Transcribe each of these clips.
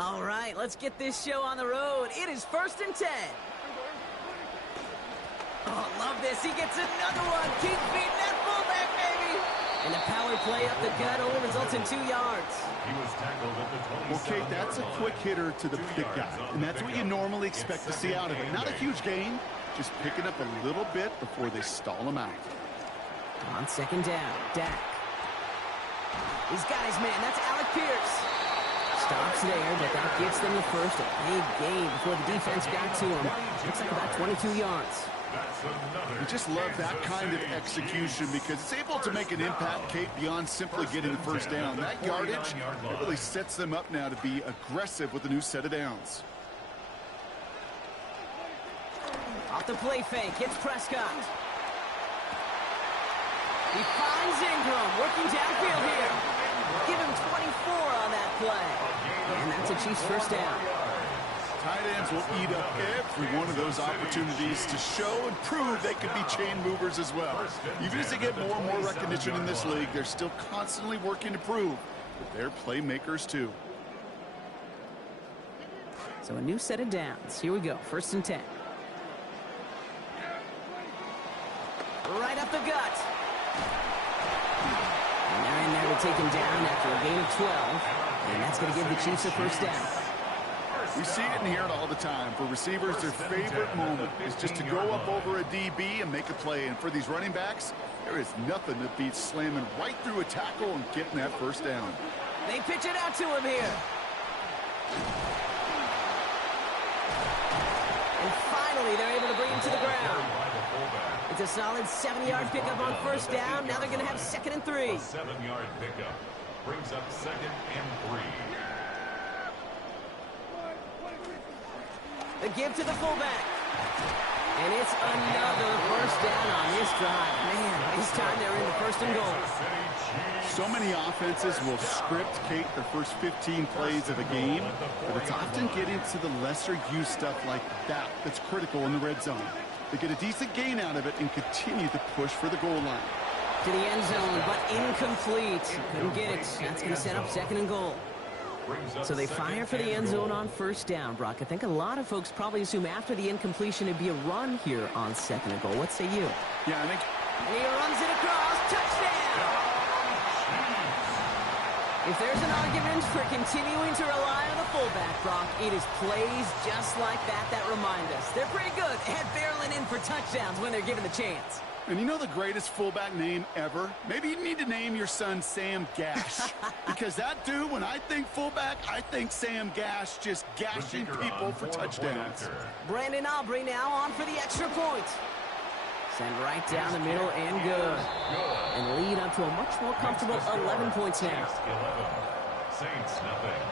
All right, let's get this show on the road. It is 1st and 10. Oh, love this. He gets another one. Keep beating that fullback, baby. And the power play up the gut only results in 2 yards. He was tackled at the 27. Well, Kate, that's a quick hitter to the big guy. And that's what you normally expect to see out of it. Not a huge gain, just picking up a little bit before they stall him out. On 2nd down, Dak. He's got his man. That's Alec Pierce. Stops there, but that gets them the first. A big gain before the defense got to him. Looks like about 22 yards. You just love that kind of execution because it's able to make an impact, Kate, beyond simply getting the first down. That yardage really sets them up now to be aggressive with a new set of downs. Off the play fake, hits Prescott. He finds Ingram, working downfield here. Give him 24 on that play. And that's a Chiefs first down. Tight ends will eat up every one of those opportunities to show and prove they could be chain movers as well. Even as they get more and more recognition in this league, they're still constantly working to prove that they're playmakers too. So a new set of downs. Here we go, 1st and 10. Right up the gut. And they're in there to take him down after a gain of 12. And that's going to give the Chiefs a first down. We see it and hear it all the time. For receivers, their favorite moment is just to go up over a DB and make a play. And for these running backs, there is nothing that beats slamming right through a tackle and getting that first down. They pitch it out to him here. And finally, they're able to bring him to the ground. It's a solid 7-yard pickup on first down. Now they're going to have 2nd and 3. A 7-yard pickup brings up 2nd and 3. The give to the fullback. And it's another first down on this drive. Man, this time they're in the first and goal. So many offenses will script, Kate, their first 15 plays of a game, but it's often getting to the lesser-used stuff like that that's critical in the red zone. They get a decent gain out of it and continue to push for the goal line. To the end zone, but incomplete. Couldn't get it. That's going to set up second and goal. So they fire for the end zone on first down, Brock. I think a lot of folks probably assume after the incompletion it'd be a run here on second and goal. What say you? Yeah, I think... And he runs it across. Touchdown! If there's an argument for continuing to rely on the fullback, Brock, it is plays just like that remind us. They're pretty good at barreling in for touchdowns when they're given the chance. And you know the greatest fullback name ever? Maybe you need to name your son Sam Gash. Because that dude, when I think fullback, I think Sam Gash just gashing people for touchdowns. Brandon Aubrey now on for the extra point. Send right down the middle and good. And lead up to a much more comfortable 11 points now. Saints nothing.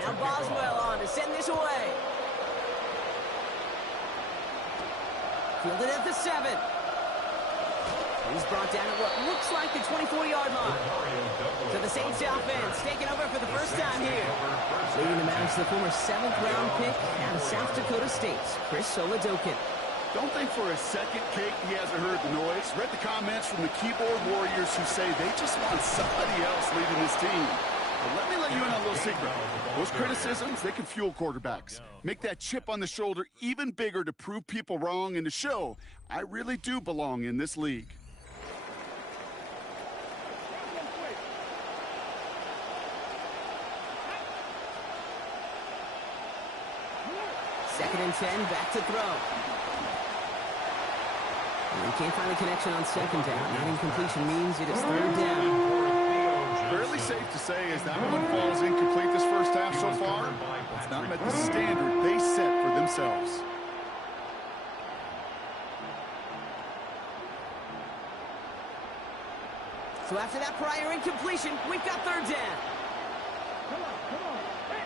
Now Boswell on to send this away. Fielded at the 7. He's brought down at what looks like the 24-yard line. So the Saints offense taking over for the first time here. Leading the match, the former 7th-round pick out of South Dakota State, Chris Oladokin. Don't think for a second, Kate, he hasn't heard the noise. Read the comments from the keyboard warriors who say they just want somebody else leading this team. But let you in on a little secret. Those criticisms, they can fuel quarterbacks. Make that chip on the shoulder even bigger to prove people wrong and to show I really do belong in this league. Second and 10, back to throw. And he can't find the connection on second down. That incompletion means it is third down. Fairly safe to say as that one falls incomplete this first half so far, it's not met the standard they set for themselves. So after that prior incompletion, we've got third down. Come on. Hey,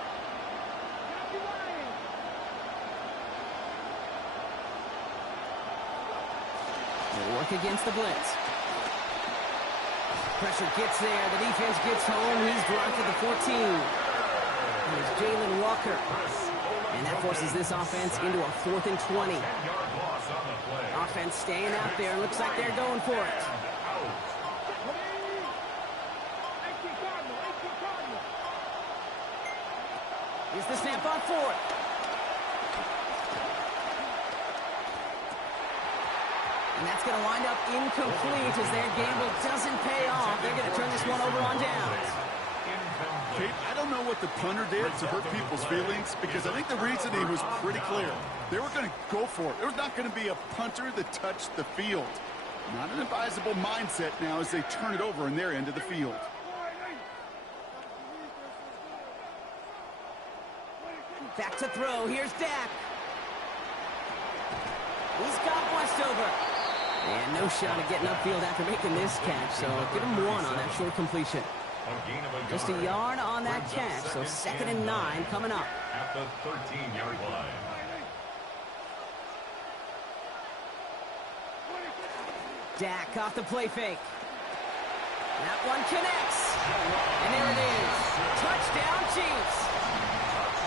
They work against the blitz. Pressure gets there. The defense gets home. He's dropped to the 14. And it's Jalen Walker. And that forces this offense into a 4th and 20. Offense staying out there. Looks like they're going for it. Here's the snap on 4th. And that's going to wind up incomplete as their gamble doesn't pay off. They're going to turn this one over on downs. Kate, I don't know what the punter did to hurt people's feelings because I think the reasoning was pretty clear. They were going to go for it. There's not going to be a punter that touched the field. Not an advisable mindset now as they turn it over in their end of the field. Back to throw. Here's Dak. He's got Westover. And no shot at getting upfield after making this catch, so give him 1 on that short completion. Just a yard on that catch, so 2nd and 9 coming up. At the 13-yard line. Dak off the play fake. That one connects. And there it is. Touchdown Chiefs.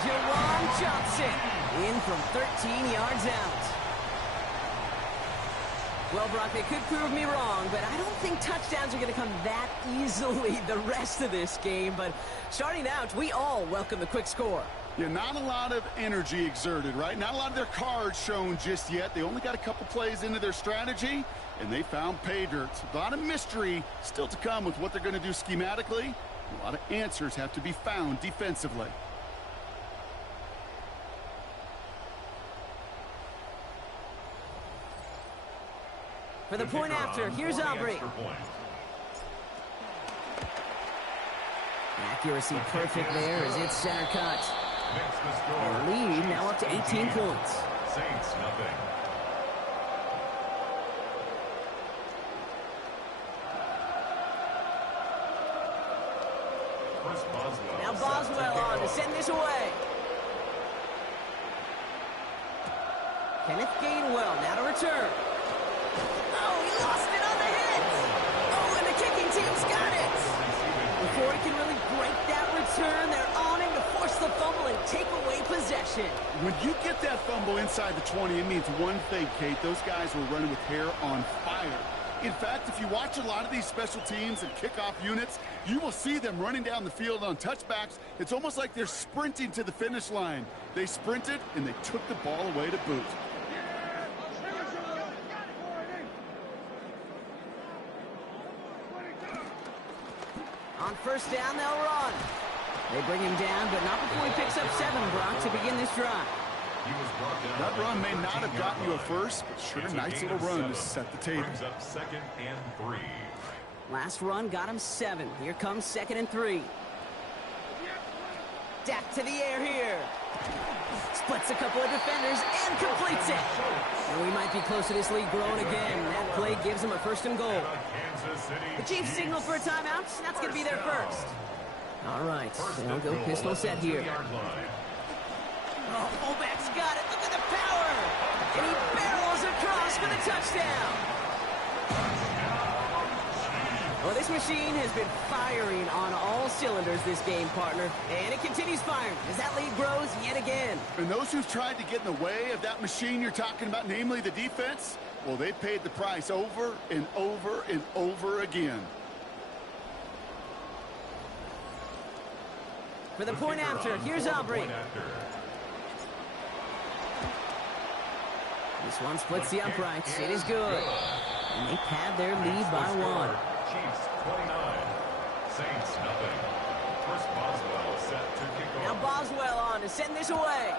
Jawan Johnson in from 13 yards out. Well, Brock, they could prove me wrong, but I don't think touchdowns are going to come that easily the rest of this game. But starting out, we all welcome the quick score. Yeah, not a lot of energy exerted, right? Not a lot of their cards shown just yet. They only got a couple plays into their strategy, and they found pay dirt. A lot of mystery still to come with what they're going to do schematically. A lot of answers have to be found defensively. For the point after, here's Aubrey. Accuracy perfect there as it's center cut. And lead now up to 18 points. Saints nothing. First Boswell. Now Boswell on to send this away. Kenneth Gainwell now to return. Oh, he lost it on the hit. Oh, and the kicking team's got it. Before he can really break that return, they're on him to force the fumble and take away possession. When you get that fumble inside the 20, it means one thing, Kate. Those guys were running with hair on fire. In fact, if you watch a lot of these special teams and kickoff units, you will see them running down the field on touchbacks. It's almost like they're sprinting to the finish line. They sprinted, and they took the ball away to boot. On first down, they'll run. They bring him down, but not before he picks up 7, Brock, to begin this drive. That run may not have gotten you a first, but sure, a nice little run to set the table. Brings up 2nd and 3. Last run got him 7. Here comes 2nd and 3. Dak to the air here. Splits a couple of defenders and completes it. And we might be close to this lead growing again. That play gives him a 1st and goal. The Chiefs signal for a timeout. That's going to be their first. All right, they'll go pistol set here. Oh, fullback's got it. Look at the power. And he barrels across for the touchdown. Well, this machine has been firing on all cylinders this game, partner. And it continues firing as that lead grows yet again. And those who've tried to get in the way of that machine you're talking about, namely the defense, well, they paid the price over and over and over again. For the point after, here's Aubrey. This one splits the uprights. It is good. And they pad their lead by 1. Chiefs 29. Saints nothing. First Boswell set to kick off. Now Boswell on to send this away.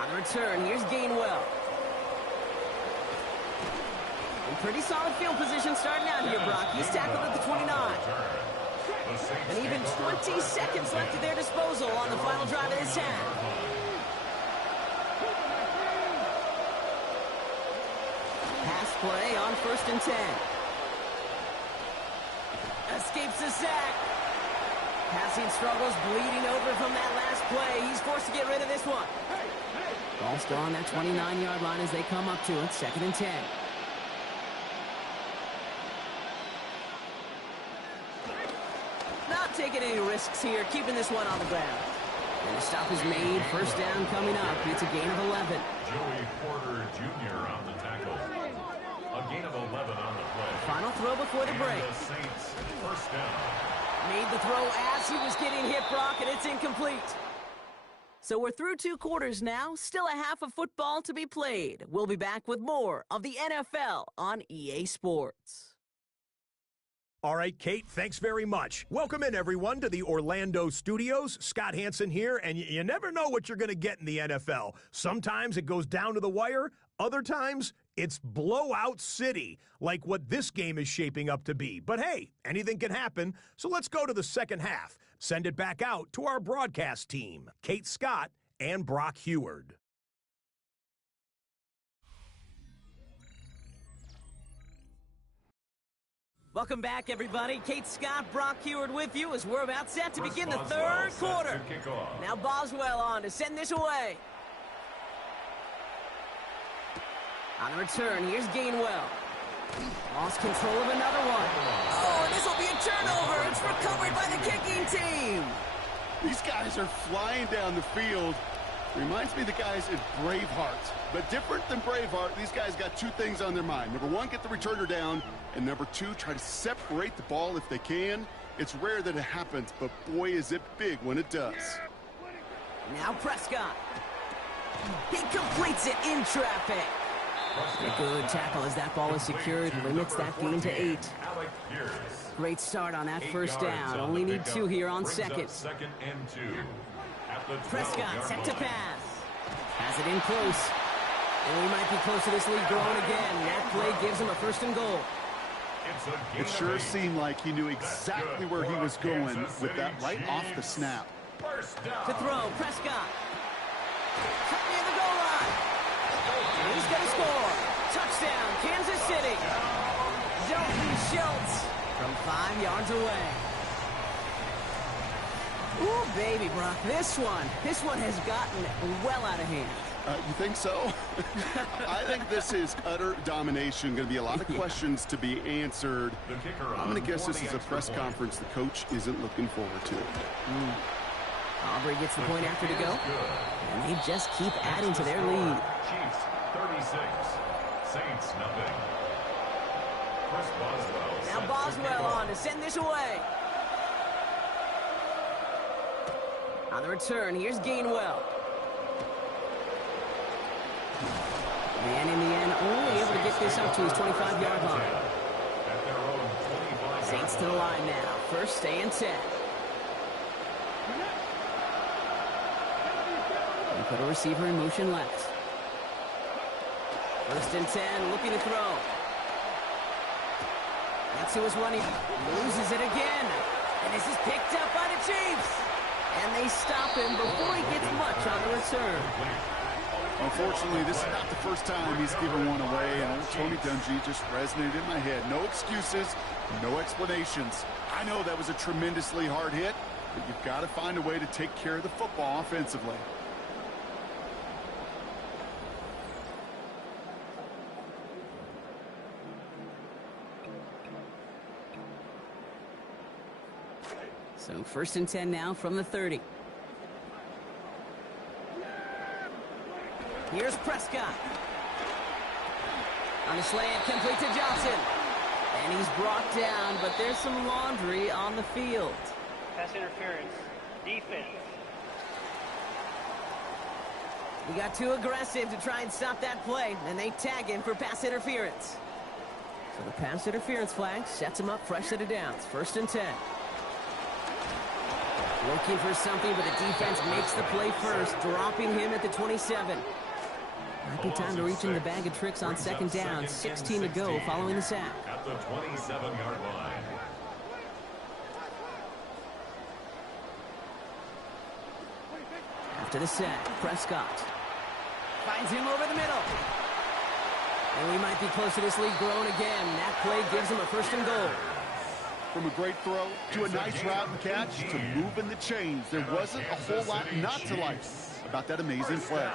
On the return, here's Gainwell. In pretty solid field position starting out here, Brock. He's tackled at the 29. And even 20 seconds left at their disposal on the final drive of this half. Pass play on 1st and 10. Escapes the sack. Passing struggles bleeding over from that last play. He's forced to get rid of this one. Ball still on that 29-yard line as they come up to it. 2nd and 10. Not taking any risks here, keeping this one on the ground. And the stop is made. First down coming up. It's a gain of 11. Joey Porter Jr. on the tackle. A gain of 11 on the play. Final throw before the break. The Saints first down. Made the throw as he was getting hit, Brock, and it's incomplete. So we're through 2 quarters now. Still a half of football to be played. We'll be back with more of the NFL on EA Sports. All right, Kate, thanks very much. Welcome in, everyone, to the Orlando studios. Scott Hansen here, and you never know what you're going to get in the NFL. Sometimes it goes down to the wire. Other times, it's blowout city, like what this game is shaping up to be. But hey, anything can happen, so let's go to the second half. Send it back out to our broadcast team, Kate Scott and Brock Heward. Welcome back, everybody. Kate Scott, Brock Heward with you as we're about set to begin the 3rd quarter. Now Boswell on to send this away. On the return, here's Gainwell. Lost control of another one. Oh, and this will be a turnover. It's recovered by the kicking team. These guys are flying down the field. Reminds me of the guys at Braveheart. But different than Braveheart, these guys got 2 things on their mind. Number 1, get the returner down. And number 2, try to separate the ball if they can. It's rare that it happens, but boy, is it big when it does. Now Prescott. He completes it in traffic. A good tackle as that ball is secured. Limits that gain to 8. Great start on that first down. Only need 2 here on 2nd. 2nd and 2. Prescott set to pass. Has it in close. And we might be close to this lead growing again. That play gives him a 1st and goal. It sure seemed like he knew exactly where he was going with that right off the snap. To throw, Prescott. Cut near the goal line. And he's going to score. Touchdown, Kansas City. Dalton Schultz from 5 yards away. Ooh, baby, Brock, this one has gotten well out of hand. You think so? I think this is utter domination. Going to be a lot of questions to be answered. I'm going to guess this is a press conference the coach isn't looking forward to. Aubrey gets the point after to go, and they just keep adding to their lead. Chiefs 36, Saints nothing. Chris Boswell. Now Boswell on to send this away. On the return, here's Gainwell. And in the end, only able to get this up to his 25-yard line. Saints to the line now. First and 10. And put a receiver in motion left. First and 10, looking to throw. That's who is running. Loses it again. And this is picked up by the Chiefs. And they stop him before he gets much on the return. Unfortunately, this is not the first time he's given one away, and old Tony Dungy just resonated in my head. No excuses, no explanations. I know that was a tremendously hard hit, but you've got to find a way to take care of the football offensively. So first and 10 now from the 30. Here's Prescott. On the slant, complete to Johnson. And he's brought down, but there's some laundry on the field. Pass interference. Defense. He got too aggressive to try and stop that play, and they tag him for pass interference. So the pass interference flag sets him up fresh set of downs. First and 10. Looking for something, but the defense makes the play first, dropping him at the 27. Might be time to reach in the bag of tricks on second down. 16 to go following the sack. At the 27-yard line. After the sack, Prescott finds him over the middle. And we might be close to this lead growing again. That play gives him a first and goal. From a great throw to a nice route and catch to moving the chains, there wasn't a whole lot not to like about that amazing play.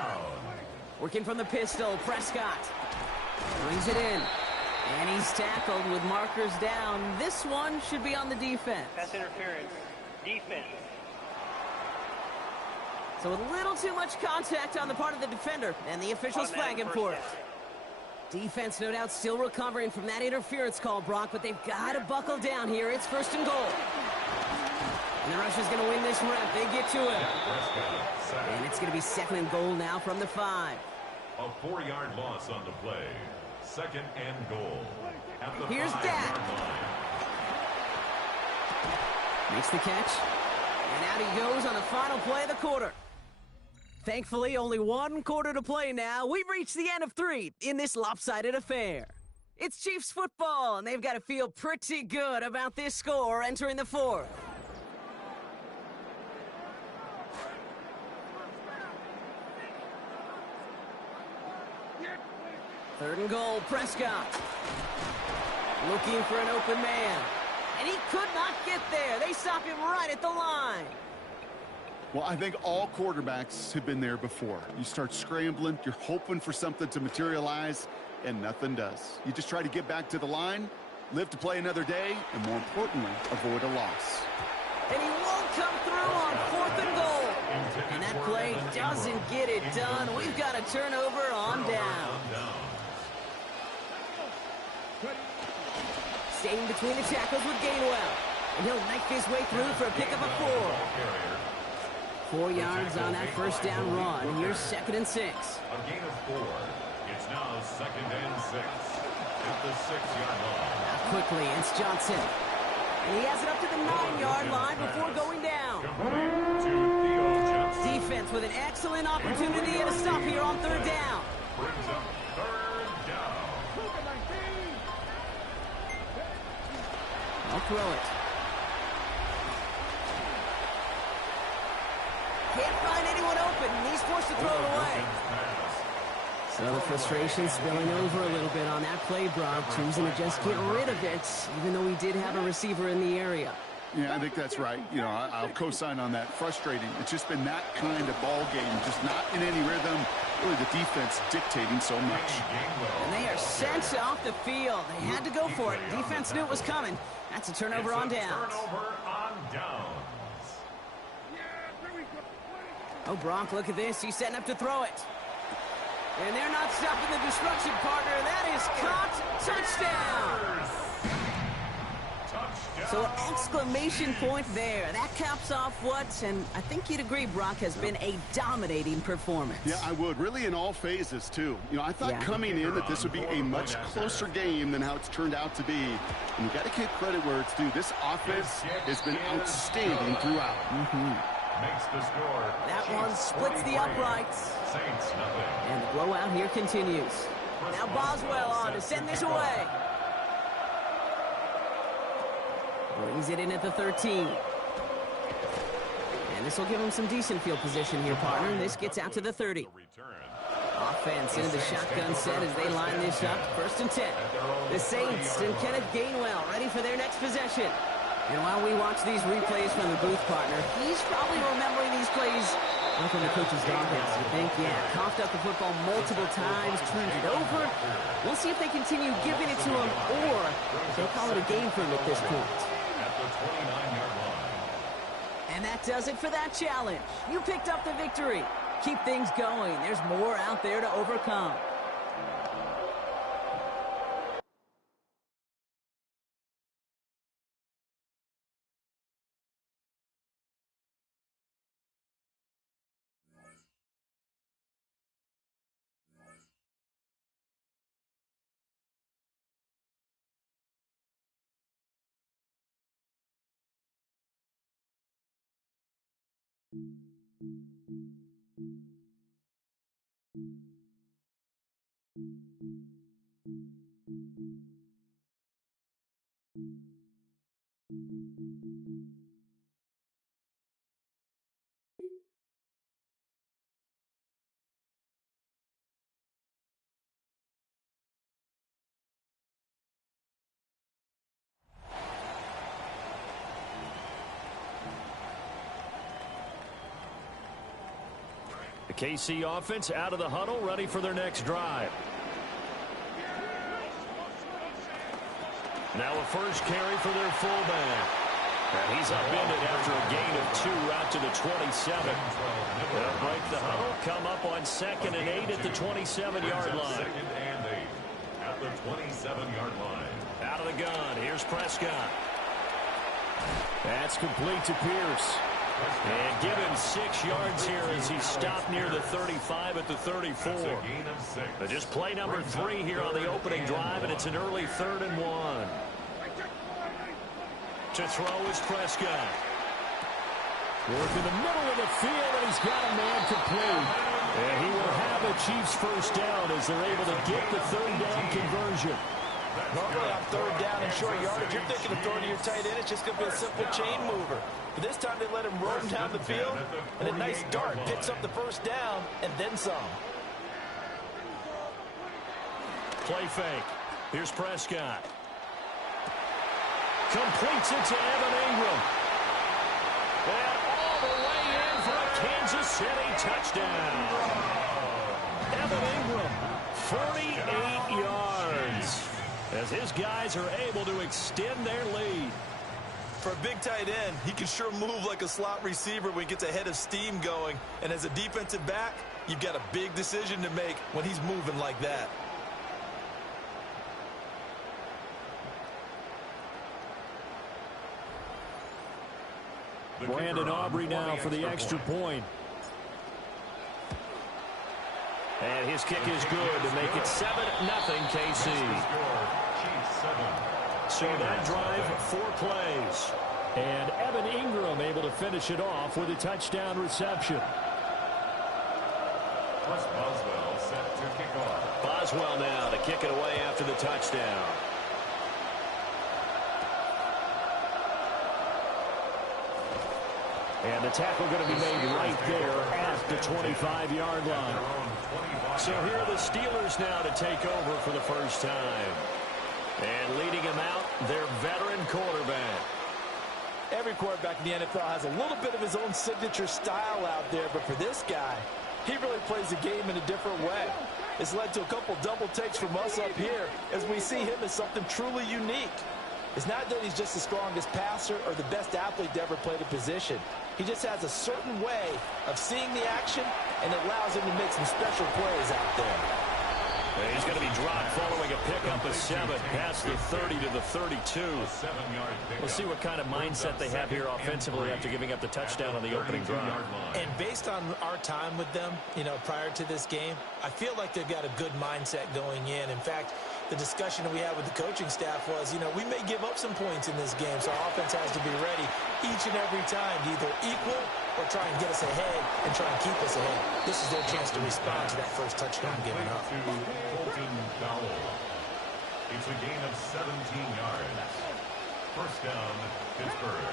Working from the pistol, Prescott brings it in. And he's tackled with markers down. This one should be on the defense. Pass interference. Defense. So a little too much contact on the part of the defender, and the officials flag him for it. Defense, no doubt, still recovering from that interference call, Brock, but they've got to buckle down here. It's first and goal. And the Russians going to win this rep. They get to it. And it's going to be second and goal now from the 5. A 4-yard loss on the play. Second and goal. At the Here's 5-yard Dak. line. Makes the catch. And out he goes on the final play of the quarter. Thankfully, only one quarter to play now. We've reached the end of 3 in this lopsided affair. It's Chiefs football, and they've got to feel pretty good about this score entering the 4th. Third and goal, Prescott. Looking for an open man. And he could not get there. They stop him right at the line. Well, I think all quarterbacks have been there before. You start scrambling, you're hoping for something to materialize, and nothing does. You just try to get back to the line, live to play another day, and more importantly, avoid a loss. And he won't come through on 4th and goal. And that play doesn't get it done. We've got a turnover on down. Staying between the tackles with Gainwell. And he'll knife his way through for a pickup of 4. 4 yards on that first down run. Here's second and 6. A gain of 4. It's now second and 6. At the 6-yard line. Now quickly, it's Johnson. And he has it up to the 9-yard line before going down. Complete to Theo Johnson. Defense with an excellent opportunity and a stop here on 3rd down. Brings up 3rd down. I'll throw it. Can't find anyone open, and he's forced to throw it away. So the frustration spilling over a little bit on that play, Brock, choosing to just get rid of it, even though he did have a receiver in the area. Yeah, I think that's right. You know, I'll co-sign on that. Frustrating. It's just been that kind of ball game, just not in any rhythm. Really the defense dictating so much. And they are sent off the field. They had to go for it. Defense knew it was coming. That's a turnover on downs. Turnover on downs. Oh, Brock, look at this. He's setting up to throw it. And they're not stopping the destruction, partner. That is caught. Touchdown. So exclamation point there. That caps off what, and I think you'd agree, Brock, has been a dominating performance. Yeah, I would. Really in all phases, too. You know, I thought coming in that this would be a much closer game than how it's turned out to be. And you got to give credit where it's due. This offense has been outstanding throughout. Makes the score. That one splits the uprights. Saints nothing. And the blowout here continues. Now Boswell on to send this away. Brings it in at the 13. And this will give him some decent field position here, partner. This gets out to the 30. Offense into the shotgun set as they line this up. 1st and 10. The Saints and Kenneth Gainwell ready for their next possession. And while we watch these replays from the booth, partner, he's probably remembering these plays from the coach's doghouse. You think, yeah, coughed up the football multiple times, turned it over. We'll see if they continue giving it to him or if they call it a game for him at this point. At the 29-yard line. And that does it for that challenge. You picked up the victory. Keep things going. There's more out there to overcome. The KC offense out of the huddle, ready for their next drive. Now a first carry for their fullback. And he's upended after a gain of 2 out to the 27. They'll break the huddle, come up on 2nd and 8 at the 27-yard line. 2nd and 8 at the 27-yard line. Out of the gun, here's Prescott. That's complete to Pierce. And give him 6 yards here as he stopped near the 35 at the 34. But just play number 3 here on the opening drive, and it's an early 3rd and 1. To throw is Prescott. Work in the middle of the field, and he's got a man complete. And he will have a Chiefs first down as they're able to get the 3rd down conversion. Normally on 3rd down and short yardage, you're thinking of throwing to your tight end. It's just going to be a simple chain mover. But this time they let him roam down the field, and a nice dart picks up the first down and then some. Play fake. Here's Prescott. Completes it to Evan Ingram. And all the way in for a Kansas City touchdown. Evan Ingram, 48 yards. As his guys are able to extend their lead. For a big tight end, he can sure move like a slot receiver when he gets a head of steam going. And as a defensive back, you've got a big decision to make when he's moving like that. Brandon Aubrey now for the extra point. And his kick is good to make it 7-0 KC. So that drive, 4 plays. And Evan Ingram able to finish it off with a touchdown reception. First Boswell set to kick off. Boswell now to kick it away after the touchdown. And the tackle going to be made right there at the 25-yard line. So here are the Steelers now to take over for the first time. And leading him out, their veteran quarterback. Every quarterback in the NFL has a little bit of his own signature style out there, but for this guy, he really plays the game in a different way. It's led to a couple double takes from us up here as we see him as something truly unique. It's not that he's just the strongest passer or the best athlete to ever play the position. He just has a certain way of seeing the action, and it allows him to make some special plays out there. He's going to be dropped following a pickup of 7 past the 30 to the 32. We'll see what kind of mindset they have here offensively after giving up the touchdown on the opening drive. And based on our time with them, prior to this game, I feel like they've got a good mindset going in. In fact, the discussion we had with the coaching staff was, we may give up some points in this game, so our offense has to be ready each and every time to either equal or try and get us ahead and try and keep us ahead. This is their chance to respond to that first touchdown given up. It's a gain of 17 yards. First down, Pittsburgh.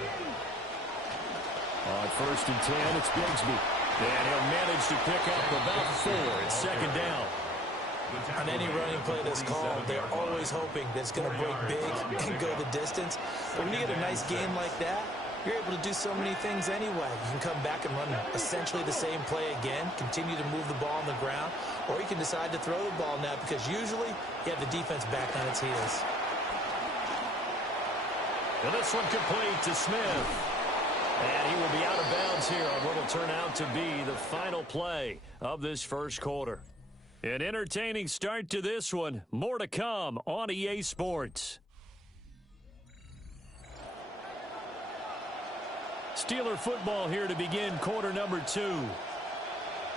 On first and 10, it's Bigsby. And he'll manage to pick up about 4. It's second down. On any running play that's called, they're always hoping that it's going to break big and go the distance. But when you get a nice game like that, you're able to do so many things anyway. You can come back and run essentially the same play again, continue to move the ball on the ground, or you can decide to throw the ball now because usually you have the defense back on its heels. And this one complete to Smith. And he will be out of bounds here on what will turn out to be the final play of this first quarter. An entertaining start to this one. More to come on EA Sports. Steeler football here to begin quarter number 2.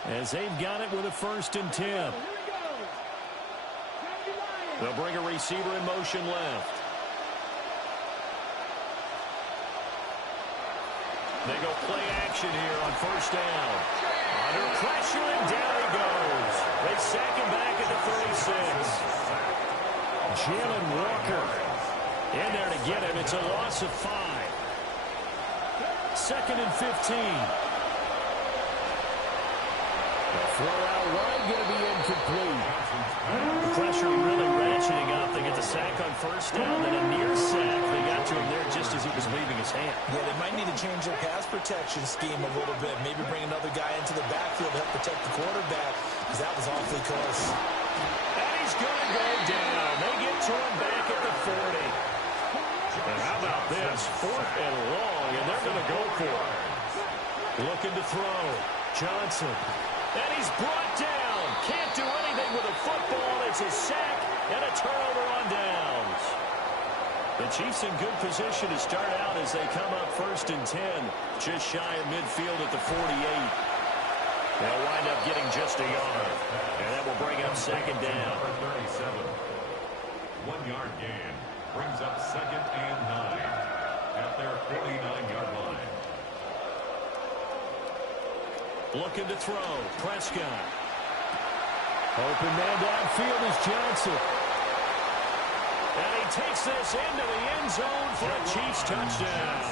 As they've got it with a first and 10. They'll bring a receiver in motion left. They go play action here on first down. Under pressure, and down he goes. They sack him back at the 36. Jalen Walker in there to get him. It's a loss of 5. Second and 15. The throw out wide going to be incomplete. The pressure really ratcheting up. They get the sack on first down, then a near sack. They got to him there just as he was leaving his hand. Yeah, they might need to change their pass protection scheme a little bit. Maybe bring another guy into the backfield to help protect the quarterback, because that was awfully close. And he's going to go down. They get to him back at the 40. And how about this? 4th and long, and they're going to go for it. Looking to throw. Johnson. And he's brought down. Can't do anything with a football. It's a sack and a turnover on downs. The Chiefs in good position to start out as they come up first and 10. Just shy of midfield at the 48. They'll wind up getting just a yard. And that will bring up second down. 37. 1-yard gain. Brings up second and 9 at their 49-yard line. Looking to throw. Prescott. Open man downfield is Johnson. And he takes this into the end zone for a Chiefs touchdown.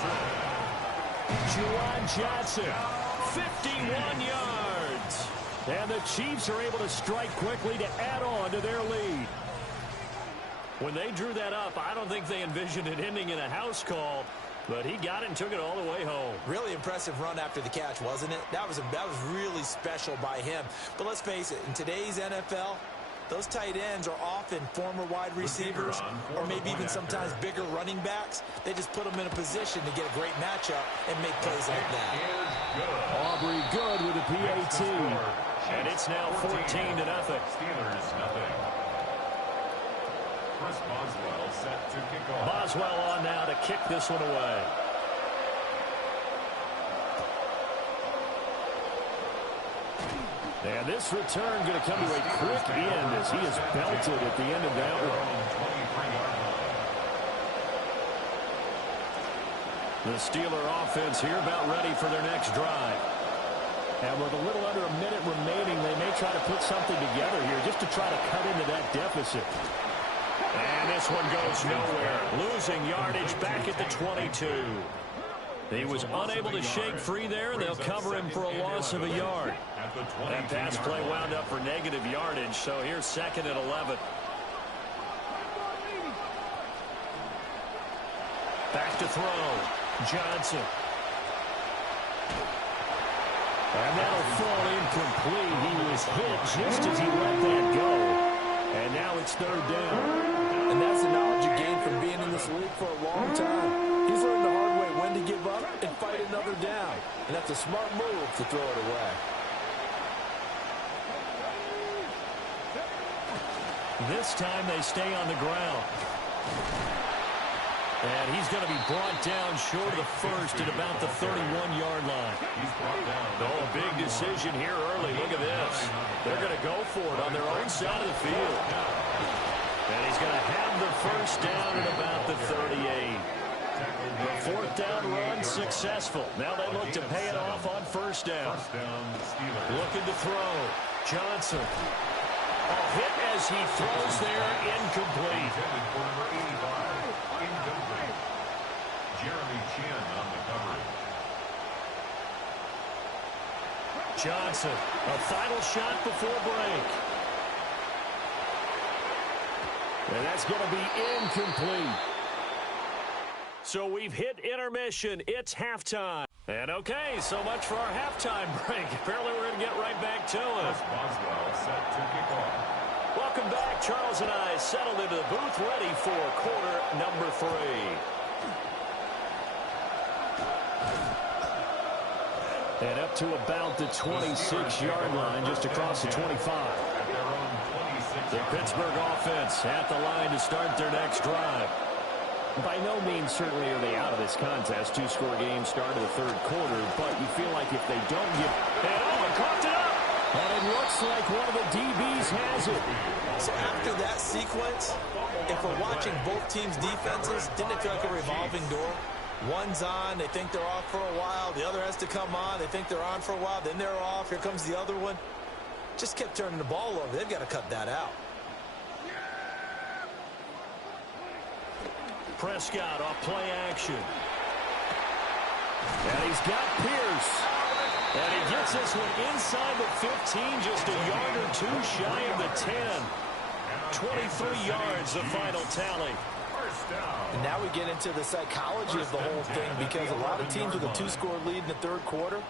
Juwan Johnson, 51 yards. And the Chiefs are able to strike quickly to add on to their lead. When they drew that up, I don't think they envisioned it ending in a house call, but he got it and took it all the way home. Really impressive run after the catch, wasn't it? That was really special by him. But let's face it, in today's NFL, those tight ends are often former wide receivers or maybe even sometimes bigger running backs. They just put them in a position to get a great matchup and make plays like that. Aubrey good with a PAT. And it's now 14-0. Steelers nothing. Chris Boswell set to kick off. Boswell on now to kick this one away. And this return going to come to a quick end as he is belted at the end of that one. The Steeler offense here about ready for their next drive. And with a little under a minute remaining, they may try to put something together here just to try to cut into that deficit. And this one goes nowhere. Losing yardage back at the 22. He was unable to shake free there. They'll cover him for a loss of a yard. That pass play wound up for negative yardage, so here's 2nd and 11. Back to throw. Johnson. And that'll fall incomplete. He was hit just as he let that go. And now it's 3rd down. And that's the knowledge you gain from being in this league for a long time. He's learned the hard way when to give up and fight another down. And that's a smart move to throw it away. This time they stay on the ground. And he's going to be brought down short of the first at about the 31-yard line. Oh, a big decision here early. Look at this. They're going to go for it on their own side of the field. And he's going to have the first down at about the 38. The 4th down run successful. Now they look to pay it off on 1st down. Looking to throw. Johnson. A hit as he throws there, incomplete. Jeremy Chin on the coverage. Johnson, a final shot before break. And that's going to be incomplete. So we've hit intermission. It's halftime. And okay, so much for our halftime break. Apparently we're going to get right back to it. Boswell set to kick off. Welcome back. Charles and I settled into the booth ready for quarter number 3. And up to about the 26-yard line, just across the 25. The Pittsburgh offense at the line to start their next drive. By no means certainly are they out of this contest. 2-score game start of the 3rd quarter, but you feel like if they don't get... And Owen coughed it up! And it looks like one of the DBs has it. So after that sequence, if we're watching both teams' defenses, didn't it feel like a revolving door? One's on, they think they're off for a while. The other has to come on, they think they're on for a while. Then they're off, here comes the other one. Just kept turning the ball over. They've got to cut that out. Prescott off play action. And he's got Pierce. And he gets this one inside the 15, just a yard or 2 shy of the 10. 23 yards, the final tally. And now we get into the psychology of the whole thing, because a lot of teams with a 2-score lead in the 3rd quarter,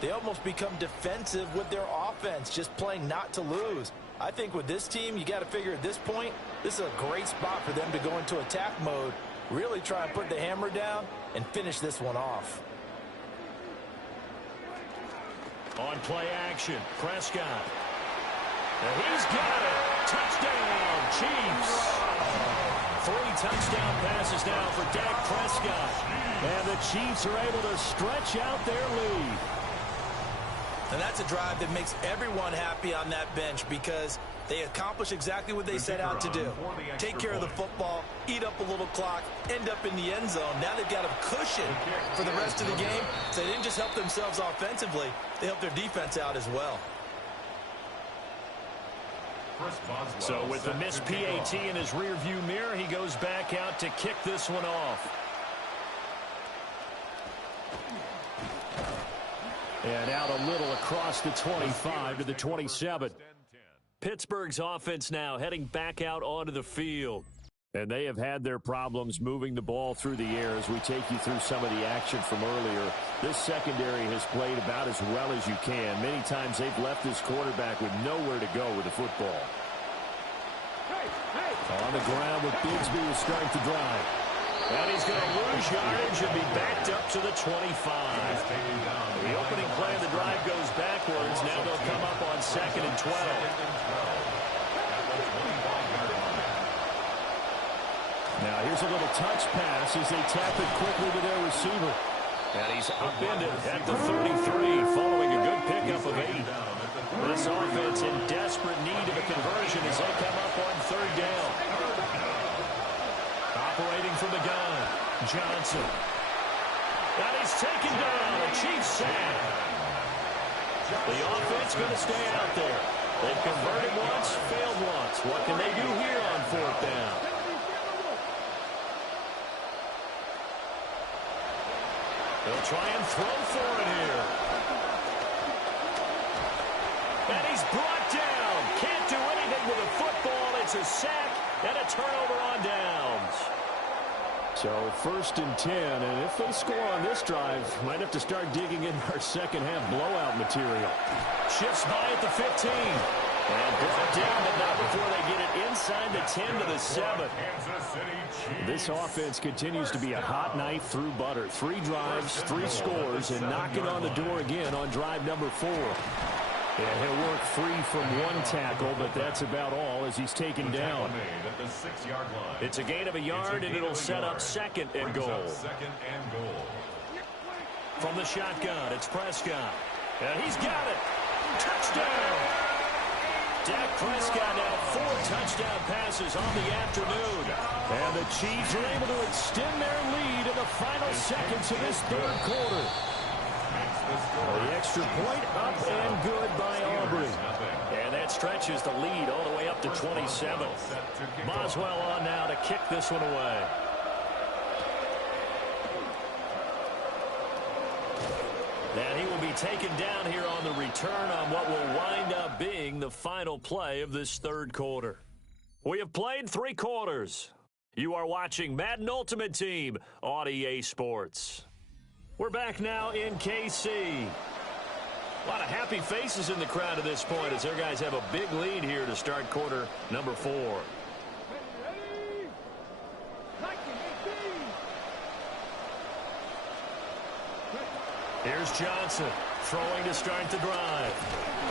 they almost become defensive with their offense, just playing not to lose. I think with this team, you got to figure at this point, this is a great spot for them to go into attack mode, really try and put the hammer down and finish this one off. On play action, Prescott. And he's got it. Touchdown, Chiefs. 3 touchdown passes now for Dak Prescott. And the Chiefs are able to stretch out their lead. And that's a drive that makes everyone happy on that bench, because they accomplish exactly what they set out to do. Take care of the football, eat up a little clock, end up in the end zone. Now they've got a cushion for the rest of the game. So they didn't just help themselves offensively, they helped their defense out as well. So with the missed PAT in his rearview mirror, he goes back out to kick this one off. And out a little across the 25 to the 27. Pittsburgh's offense now heading back out onto the field. And they have had their problems moving the ball through the air as we take you through some of the action from earlier. This secondary has played about as well as you can. Many times they've left this quarterback with nowhere to go with the football. On the ground with Bigsby to start the drive. And he's going to lose yardage and be backed up to the 25. The opening play of the drive goes backwards. Now they'll come up on 2nd and 12. Now here's a little touch pass as they tap it quickly to their receiver. And he's upended at the 33 following a good pickup of 8. This offense in desperate need of a conversion as they come up on 3rd down. Operating from the gun, Johnson. And he's taken down. The Chiefs sack. The offense going to stay out there. They've converted once, failed once. What can they do here on 4th down? They'll try and throw for it here. And he's brought down. Can't do anything with a football. It's a sack and a turnover on downs. So 1st and 10, and if they score on this drive, might have to start digging in our second half blowout material. Shifts by at the 15. And brought down, but not before they get it inside the 10 to the 7. This offense continues to be a hot knife through butter. 3 drives, 3 scores, and knocking on the door again on drive number 4. Yeah, he'll work free from 1 tackle, but that's about all as he's taken down. It's a gain of a yard, and it'll set up 2nd and goal. From the shotgun, it's Prescott. And he's got it. Touchdown. Dak Prescott now 4 touchdown passes on the afternoon. And the Chiefs are able to extend their lead in the final seconds of this 3rd quarter. The extra point up and good by Aubrey. And that stretches the lead all the way up to 27. Boswell on now to kick this one away. And he will be taken down here on the return on what will wind up being the final play of this 3rd quarter. We have played 3 quarters. You are watching Madden Ultimate Team on EA Sports. We're back now in KC. A lot of happy faces in the crowd at this point as their guys have a big lead here to start quarter number 4. Here's Johnson throwing to start the drive.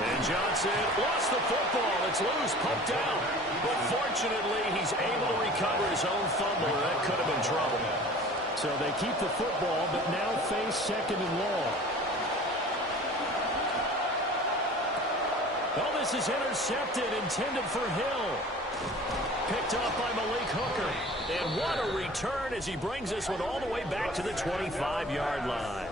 And Johnson lost the football. It's loose, pumped out. But fortunately, he's able to recover his own fumble, or that could have been trouble. So they keep the football, but now face 2nd and long. Oh, this is intercepted, intended for Hill. Picked off by Malik Hooker. And what a return as he brings this one all the way back to the 25-yard line.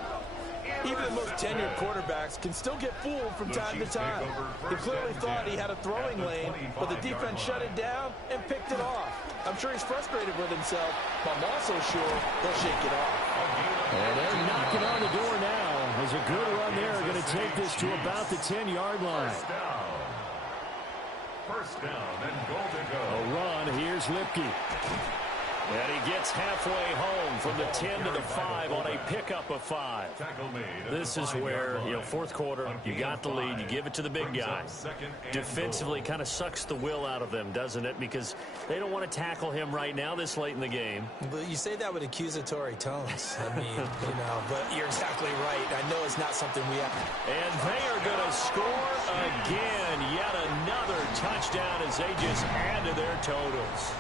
Even the most tenured quarterbacks can still get fooled from time to time. He clearly thought he had a throwing lane, but the defense shut it down and picked it off. I'm sure he's frustrated with himself, but I'm also sure they'll shake it off. And they're knocking on the door now. There's a good run there. Going to take this to about the 10-yard line. First down and goal to go. A run. Here's Lipke. And he gets halfway home from the 10 to the 5 on a pickup of 5. This is where, 4th quarter, you got the lead, you give it to the big guy. Defensively kind of sucks the will out of them, doesn't it? Because they don't want to tackle him right now this late in the game. But you say that with accusatory tones. I mean, but you're exactly right. I know it's not something we have. And they are going to score again. Yet another touchdown as they just add to their totals.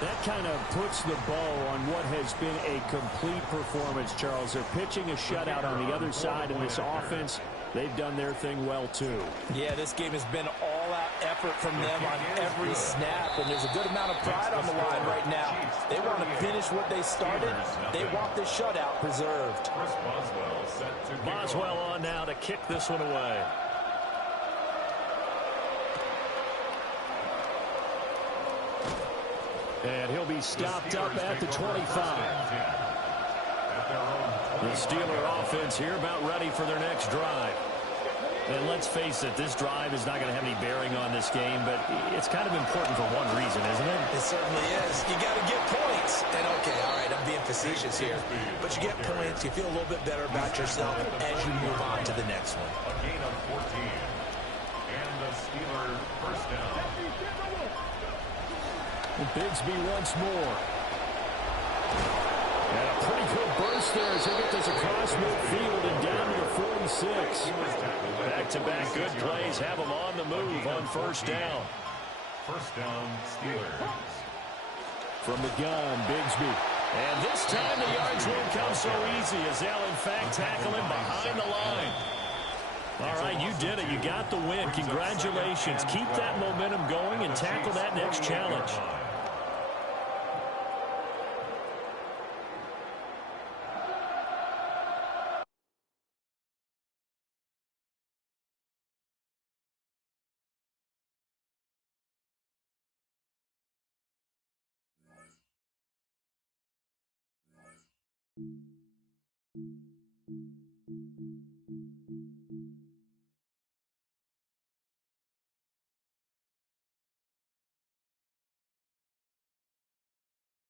That kind of puts the bow on what has been a complete performance, Charles. They're pitching a shutout on the other side in this offense. They've done their thing well, too. Yeah, this game has been all-out effort from them on every snap, and there's a good amount of pride on the line right now. They want to finish what they started. They want this shutout preserved. Boswell on now to kick this one away. And he'll be stopped up at the 25. The Steeler offense here about ready for their next drive. And let's face it, this drive is not going to have any bearing on this game, but it's kind of important for one reason, isn't it? It certainly is. You got to get points. And okay, all right, I'm being facetious here. But you get points, you feel a little bit better about yourself as you move on to the next one. A gain of 14. And the Steelers first down. Bigsby once more. And a pretty good burst there as he gets this across midfield and down to the 46. Back-to-back good plays have them on the move on first down. First down, Steelers. From the gun, Bigsby. And this time the yards won't come so easy as they'll in fact tackle him behind the line. All right, you did it. You got the win. Congratulations. Keep that momentum going and tackle that next challenge.